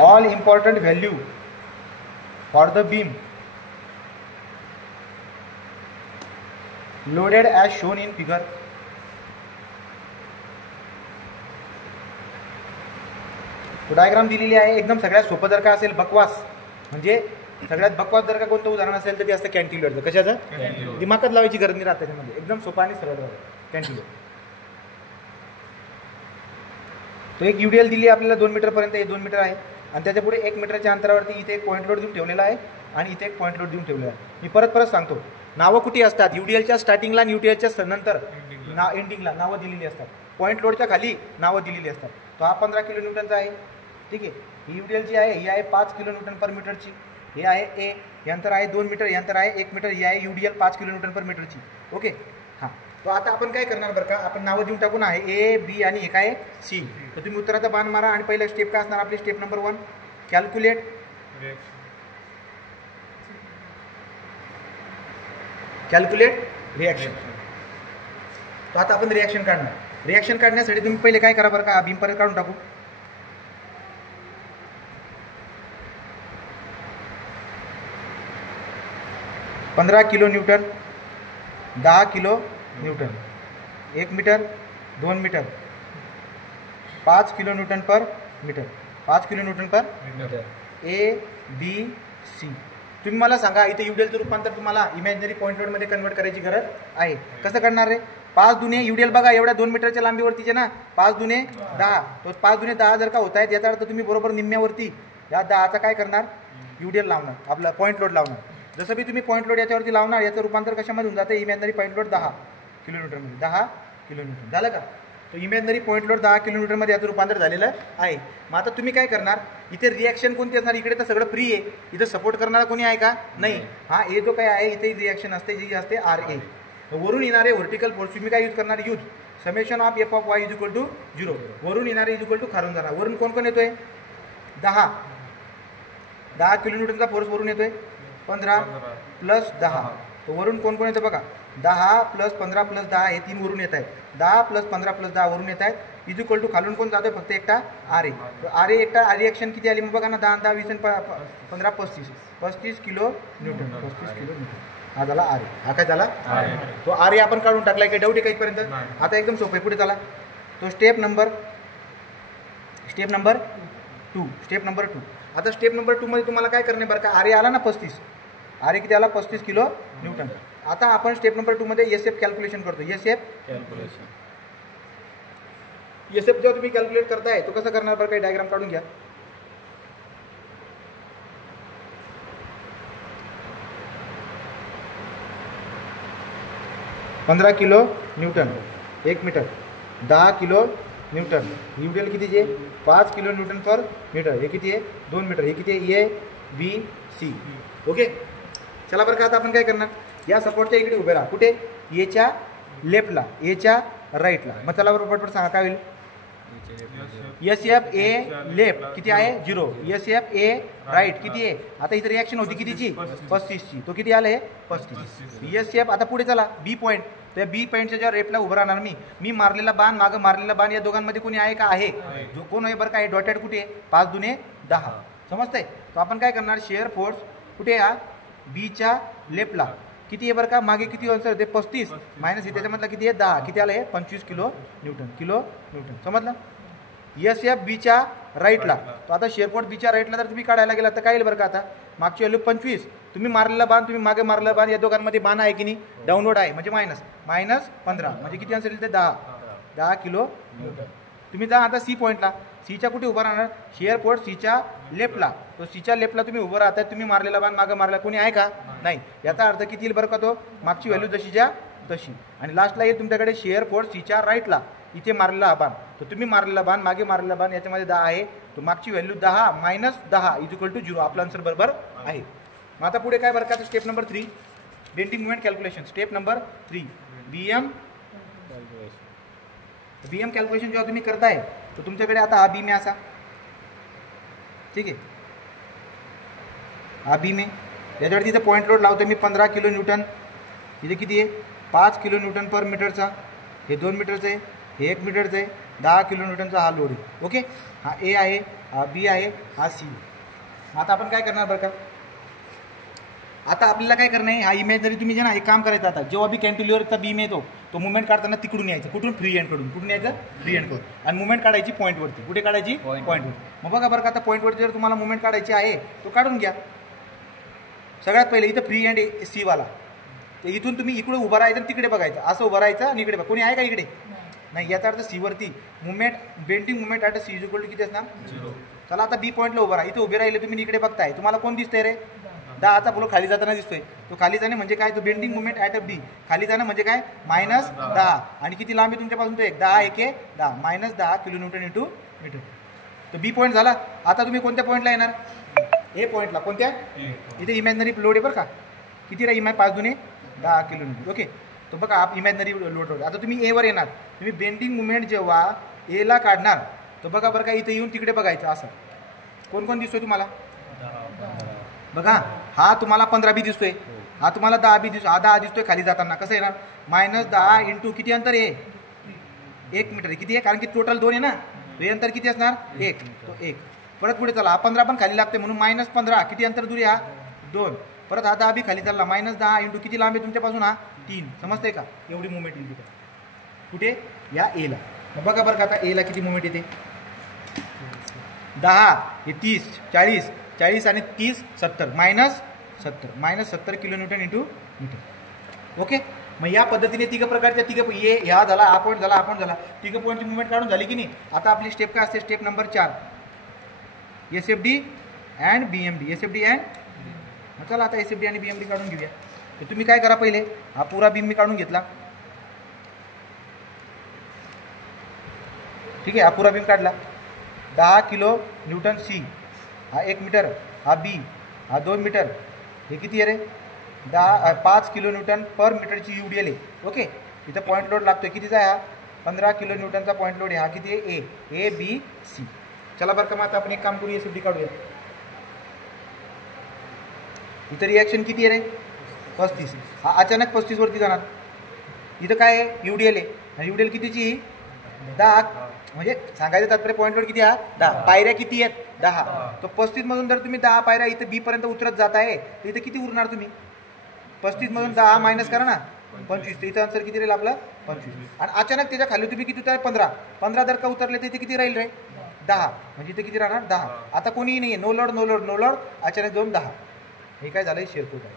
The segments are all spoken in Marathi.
All important value for the beam loaded as shown in figure. Diagram दिलेली आहे. एकदम सगळ्यात सोपं जर का असेल बकवास, म्हणजे सगळ्यात बकवास जर का कोणतं उदाहरण असेल तर ते असतं कॅन्टिलिव्हरचं. कशाचं? दिमागात लावायची गरज नाही राहत त्याच्यामध्ये, एकदम सोपा आणि सरळ कॅन्टिलिव्हर. तो एक UDL दिली आपल्याला 2 मीटरपर्यंत, हे 2 मीटर आहे आणि त्याच्या पुढे 1 मीटरच्या अंतरावरती इथे एक पॉईंट लोड देऊन ठेवलेला आहे आणि इथे एक पॉईंट लोड देऊन ठेवलेला आहे. मी परत सांगतो, नावं कुठे असतात? UDLच्या स्टार्टिंगला आणि UDLच्या नंतर एंडिंगला नावं दिलेली असतात. पॉईंट लोडच्या खाली नावं दिलेली असतात. तो हा 15 किलो न्यूटनचा आहे. ठीक आहे. ही UDL जी आहे ही आहे 5 किलो न्यूटन पर मीटरची. हे आहे ए, हे अंतर आहे 2 मीटर, हे अंतर आहे 1 मीटर. ही आहे UDL 5 किलो न्यूटन पर मीटरची. ओके. हां, तो आता आपण काय करणार बरं का, आपण नावं देऊन टाकून आहे ए, बी आणि हे काय सी. तर तुम्ही उत्तराचा बाण मारा आणि पहिला स्टेप काय असणार आपली? Step number 1 calculate reaction. तो आता आपण रिॲक्शन काढणार. रिॲक्शन काढण्यासाठी तुम्ही पहिले काय करा बरं का, बीम परत काढून टाकू. पंधरा kilo newton, 10 kilo newton, 1 metre, 2 metre, 5 kilo newton per metre, 5 kilo newton per metre. A, B, C. तुम्ही मला सांगा, इथे UDLचं रूपांतर तुम्हाला इमॅजिनरी पॉईंट लोडमध्ये कन्वर्ट करायची गरज आहे. कसं करणार रे? 5 दुने UDL बघा एवढ्या 2 मीटरच्या लांबीवरतीचे ना, 5 दुने 10. तो 5 दुने 10 जर का होत आहेत, याचा अर्थ तुम्ही बरोबर निम्म्यावरती या 10चा काय करणार? UDL लावणार, आपला पॉईंट लोड लावणार. जसं बी तुम्ही पॉईंट लोड याच्यावरती लावणार, याचं रूपांतर कशामध्ये होऊन जातं? इमॅजिनरी पॉईंट लोड 10 किलो न्यूटनमध्ये. 10 किलो न्यूटन झालं का? तो इमॅजिनरी पॉईंट लोड 10 किलो न्यूटनमध्ये याचं रूपांतर झालेलं आहे. मग आता तुम्ही काय करणार? इथे रिॲक्शन कोणती असणार? इकडे तर सगळं फ्री आहे, इथं सपोर्ट करणारा कोणी आहे का? नाही. हा ए जो काय आहे इथे रिॲक्शन असते, जी असते RA. वरून येणारे व्हर्टिकल फोर्स तुम्ही काय यूज करणार? Use summation of F of Y is equal to 0. वरून येणारे इज इक्वल टू खालून जाणार. वरून कोण कोण येतोय? 10 किलो न्यूटनचा फोर्स वरून येतोय. 15 प्लस 10. तो वरून कोण कोण येतं बघा? 10 प्लस 15 प्लस 10 हे 3 वरून येत आहेत. 10 प्लस 15 प्लस 10 वरून येत आहेत. इज इक्वल टू खालून कोण जातोय? फक्त एकटा RA. तो RA एकटा रिॲक्शन किती आली मग बघा ना? 10 10 20 15 35 किलो न्यूटन. 35 किलो न्यूटन हा झाला RA. हा काय झाला? तो RA आपण काढून टाकलाय. काही डाऊट आहे काहीपर्यंत? आता एकदम सोपं आहे. पुढे चला. तो स्टेप नंबर 2. आता स्टेप नंबर 2 मध्ये तुम्हाला काय करणे बरं का? RA आला ना 35. RA किती आला? 35 किलो न्यूटन. आता आपण स्टेप नंबर 2 मध्ये SF कॅल्क्युलेशन करतो. SF जेव्हा तुम्ही कॅल्क्युलेट करताय तो कसं करणार बरं? काही डायग्राम काढून घ्या. पंधरा kilo newton, 1 metre, 10 kilo newton. UDL कितीचे? 5 किलो न्यूटन पर मीटर. हे किती आहे? 2 मीटर. हे किती आहे? A, B, C. ओके. चला बरं का, आता आपण काय करणार? या सपोर्टच्या इकडे उभे राहा. कुठे? एच्या लेफ्टला, एच्या राईटला. मग चला बरोबर पटपट सांगा काय होईल? SF A लेफ्ट किती आहे? 0. SF A राईट किती आहे? आता इथे रिॲक्शन होती कितीची? 35ची. तो किती आलं? हे 35. SF आता पुढे चला. B point. त्या B पॉईंटच्या ज्या रेपला उभं राहणार मी मारलेला बाण, मागं मारलेला बाण, या दोघांमध्ये कोणी आहे का? आहे. जो कोण आहे बरं का? डॉटेड कुठे? 5 दुने 10. समजतंय? तो आपण काय करणार? शेअर फोर्स कुठे? हा Bच्या लेफ्टला किती आहे बरं का? मागे किती आन्सर होते? 35 मायनस हे त्याच्यामधला किती आहे? 10. किती आलं हे? 25 किलो न्यूटन. समजलं? SF Bच्या राईटला. तो आता शेअर फोर्स Bच्या राईटला जर तुम्ही काढायला गेला तर काय येईल बरं का? आता मागची व्हॅल्यू 25. तुम्ही मारलेला बाण, तुम्ही मागे मारलेला बाण, या दोघांमध्ये बाण आहे की नाही? डाऊनवर्ड आहे म्हणजे मायनस 15 म्हणजे किती आन्सर येईल ते? 10 किलो न्यूटन. तुम्ही जा आता C पॉईंटला. Cच्या कुठे उभं राहणार? शेअर फोर्स Cच्या लेफ्टला. तो Cच्या लेफ्टला तुम्ही उभं राहताय. तुम्ही मारलेला बाण, मागं मारला कोणी आहे का? नाही. याचा अर्थ किती येईल बरं का? तो मागची व्हॅल्यू जशीच्या तशी. आणि लास्टला येईल तुमच्याकडे शेअर फोर्स Cच्या राईटला. इथे मारलेला बाण, तर तुम्ही मारलेला बाण, मागे मारलेला बाण, याच्यामध्ये 10 आहे. तो मागची value 10 minus 10 is equal to 0. आपला आन्सर बरोबर आहे. मग आता पुढे काय बरं का? Step number 3 bending movement calculation. Step number 3 BM calculation जेव्हा तुम्ही करताय तर तुमच्याकडे आता हा बीम आहे असा. ठीक आहे. हा बीम आहे. याच्यावरती इथे पॉईंट लोड लावतो मी 15 किलो न्यूटन. इथे किती आहे? 5 किलो न्यूटन पर मीटरचा. हे 2 मीटरचं आहे. हे 1 मीटरचं आहे, 10 किलोन्यूटनचा हा लोड आहे. ओके, हा ए आहे, हा बी आहे, हा सी. आता आपण काय करणार बरं का, आता आपल्याला काय करणं आहे, हा इमॅजिनरी तुम्ही जे ना एक काम करायचं. आता जेव्हा बी कॅन्टिलिव्हरचा बीम येतो तो मुवमेंट काढताना तिकडून यायचं. कुठून? फ्री हँडकडून. कुठून यायचं? फ्री हँडकडून. आणि मुवमेंट काढायची पॉईंटवरती. कुठे काढायची? पॉईंटवरती. मग बघा बरं का, आता पॉईंटवरती जर तुम्हाला मुवमेंट काढायची आहे तो काढून घ्या. सगळ्यात पहिले इथं फ्री हँड सी वाला, तर इथून तुम्ही इकडे उभं राहायचं आणि तिकडे बघायचं, असं उभं राहायचं आणि इकडे बघा. कोणी आहे का इकडे? नाही. याचा अर्थ सी वरती movement, bending movement at C is equal to किती असणार? 0. चला आता बी पॉईंटला उभं राहा. इथे उभे राहिले तुम्ही, इकडे बघताय, तुम्हाला कोण दिसतंय रे? 10चा पुढं खाली जाताना दिसतोय. तो खाली जाणे म्हणजे काय? तो बेंडिंग मुवमेंट ॲट अ बी. खाली जाणं म्हणजे काय? -10. आणि किती लांब आहे तुमच्यापासून? तो 10 एके 10, -10 किलोन्यूटन इंटू मीटर. तो बी पॉईंट झाला. आता तुम्ही कोणत्या पॉईंटला येणार? ए पॉईंटला. कोणत्या? इथे इमॅजिनरी लोड आहे बरं का. किती रा इमॅज? 5 दुने 10 किलोमीटर. ओके, तो बघा आप इमॅजिनरी लोड. आता तुम्ही एवर येणार. तुम्ही बेंडिंग मुवमेंट जेव्हा एला काढणार तर बघा बरं का, इथे येऊन तिकडे बघायचं. असं कोण कोण दिसतोय तुम्हाला? बघा, हा तुम्हाला 15 बी दिसतोय, हा तुम्हाला 10 बी दिसतोय, हा 10 दिसतोय खाली जाताना. कसं येणार? -10 इंटू किती अंतर आहे? 1 मीटर. किती आहे? कारण की टोटल 2 आहे ना, हे अंतर किती असणार? 1. तो 1. परत पुढे चला, हा 15 पण खाली लागते म्हणून -15. किती अंतर दूर आहे? हा 2. परत हा 10 बी खाली चालला. -10 इंटू किती लांब आहे तुमच्यापासून? हा 3. समजते का? एवढी मुवमेंट येईल तिथे. कुठे? या एला. मग बघा बरं का, आता एला किती मुवमेंट येते? 10 हे 30, 40, 40 आणि 30 70, -70 किलोन्यूटन इंटू मीटर. ओके, मग या पद्धतीने तिघ प्रकारच्या ह्या झाला, हा पॉईंट झाला, हा पॉईंट झाला, तिघ पॉईंटची मुवमेंट काढून झाली की नाही. आता आपली स्टेप काय असते? Step number 4, SFD and BMD. SFD and, चला आता SFD आणि BMD काढून घेऊया. तर तुम्ही काय करा, पहिले हा पुरा बीम मी काढून घेतला. ठीक आहे, हा पुरा बीम काढला. 10 किलो न्यूटन सी, हा 1 मीटर, हा बी, हा 2 मीटर. हे किती आहे रे? 5 किलो न्यूटन पर मीटरची UDL आहे. ओके, इथं पॉईंट लोड लागतोय. कितीचा आहे हा? 15 किलो न्यूटनचा पॉईंट लोड आहे. हा किती आहे? A B C. चला बरं का, मग आता आपण एक काम करूया, SFD काढूया. इथं रिॲक्शन किती आहे रे? 35. हा अचानक 35 वरती जाणार. इथं काय आहे? UDL आहे. आणि UDL कितीची? 10. म्हणजे सांगायचं तात्पर्य पॉईंटवर किती? हा 10. पायऱ्या किती आहेत? 10. तो 35 मधून जर तुम्ही 10 पायऱ्या इथं बी पर्यंत उतरत जात आहे तर इथं किती उरणार तुम्ही? 35 मधून 10 मायनस करा ना, 25. तर इथं आन्सर किती राहील आपलं? 25. आणि अचानक त्याच्या खाली तुम्ही किती उतर? 15 जर का उतरले तर इथे किती राहील रे? 10. म्हणजे इथे किती राहणार? 10. आता कोणीही नाही आहे, no load no load no load, अचानक जाऊन 10. हे काय झालं? शेअरकोट आहे.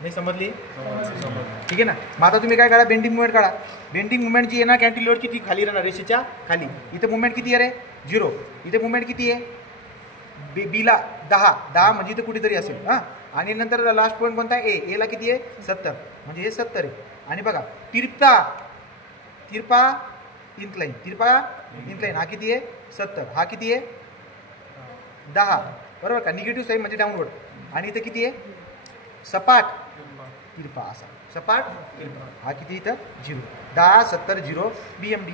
नाही समजली? ठीक आहे ना. मग आता तुम्ही काय करा? बेंडिंग मुवमेंट काढा. बेंडिंग मुवमेंट जी आहे ना कॅन्टिलिव्हरची, ती खाली राहणार रेषेच्या खाली. इथे मुवमेंट किती आहे रे? 0. इथे मुवमेंट किती आहे? बीला 10 म्हणजे इथे कुठेतरी असेल. हां, आणि नंतर लास्ट पॉईंट कोणता आहे? एला किती आहे? 70. म्हणजे हे 70 आहे. आणि बघा तिरपा इन्क्लाइन हा किती आहे? 70. हा किती आहे? 10. बरोबर का? निगेटिव्ह साईन म्हणजे डाऊनवर्ड. आणि इथे किती आहे? सपाट तिरपा. असा सपाट तिरपा. हा किती इथं? 0. 10 70 0 BMD.